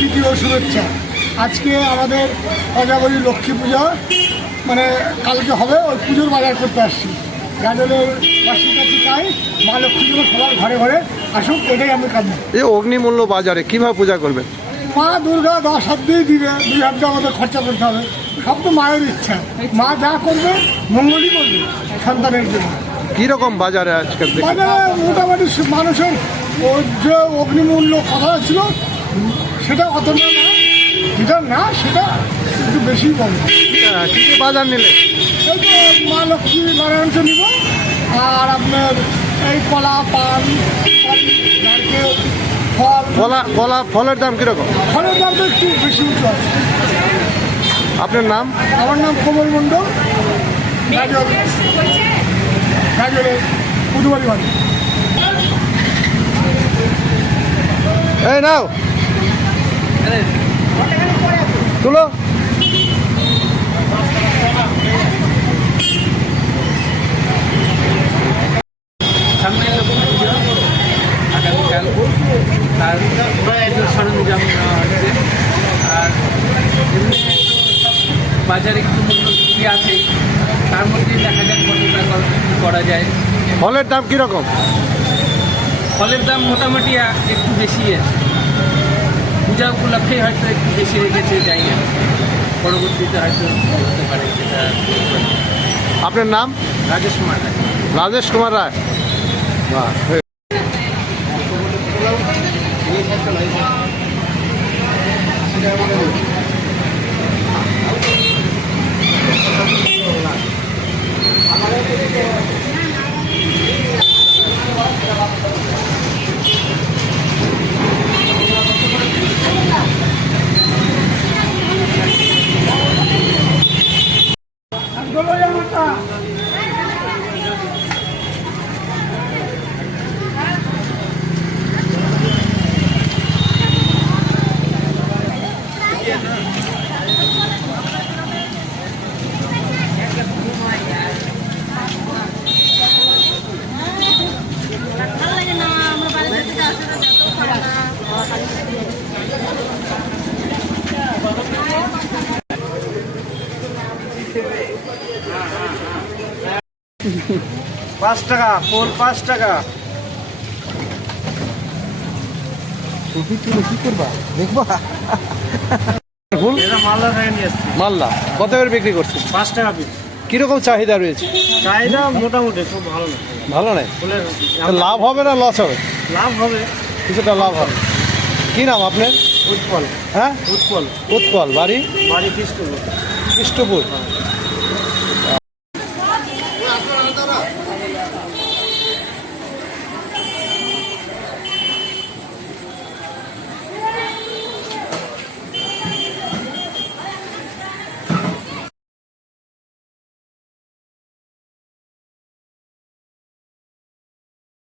তৃতীয় শুভেচ্ছা। আজকে আমাদের প্রজাপতি লক্ষ্মী পূজা মানে কালকে হবে ওই পুজোর বাজার করতে আসছি। গাজলের বাসির কাছে চাই মা লক্ষ্মী যেন সবার ঘরে ঘরে আসুক এটাই আমি কাজ এই অগ্নিমূল্য বাজারে কীভাবে পূজা করবেন? মা দুর্গা দশ হাত দিয়ে দিবে দুই হাত দিয়ে আমাদের খরচা করতে হবে। সব তো মায়ের ইচ্ছা। মা যা করবে মঙ্গলই করবে সন্তানের জন্য। কীরকম বাজারে আজকের দেখে বাজারে মোটামুটি মানুষের ওর যে অগ্নিমূল্য কথা ছিল। সেটা অতটা না যেটা না সেটা একটু বেশি কম। হ্যাঁ, কি কি বাজার নিলে। এই তো মা লক্ষ্মী নারায়ণকে নিব আর আপনার এই কলা পান নারকেল ফল। কলা কলা ফলের দাম কীরকম? ফলের দাম তো একটু বেশি উঁচু আছে। আপনার নাম? আমার নাম কোমল মণ্ডল। গাজল। গাজলের পুদুবাড়ি বাড়ি এই নাও। তুলো। সরঞ্জাম নেওয়া হচ্ছে আর বাজারে কিছু মূল্য আছে তার মধ্যে দেখা যাক কতটা করা যায় ফলের দাম কীরকম? ফলের দাম মোটামুটি একটু বেশি আছে। পূজা উপলক্ষে হয়তো একটু বেশি রেখেছে যাই না পরবর্তীতে হয়তো হতে পারে সেটা আপনার নাম রাজেশ কুমার রায়। রাজেশ কুমার রায় বাহ, ভালো পাঁচ টাকা ফোর পাঁচ টাকা। এটা মালদা থেকে নিয়ে এসছি। মাল্লা কত করে বিক্রি করছেন পাঁচ টাকা পিস। কীরকম চাহিদা রয়েছে? চাহিদা মোটামুটি খুব ভালো না। ভালো নাই? লাভ হবে না লস হবে? লাভ হবে। কিছুটা লাভ হবে। কি নাম আপনার? উৎপল। হ্যাঁ? উৎপল। উৎপল বাড়ি? বাড়ি কৃষ্ণপুর। কৃষ্ণপুর।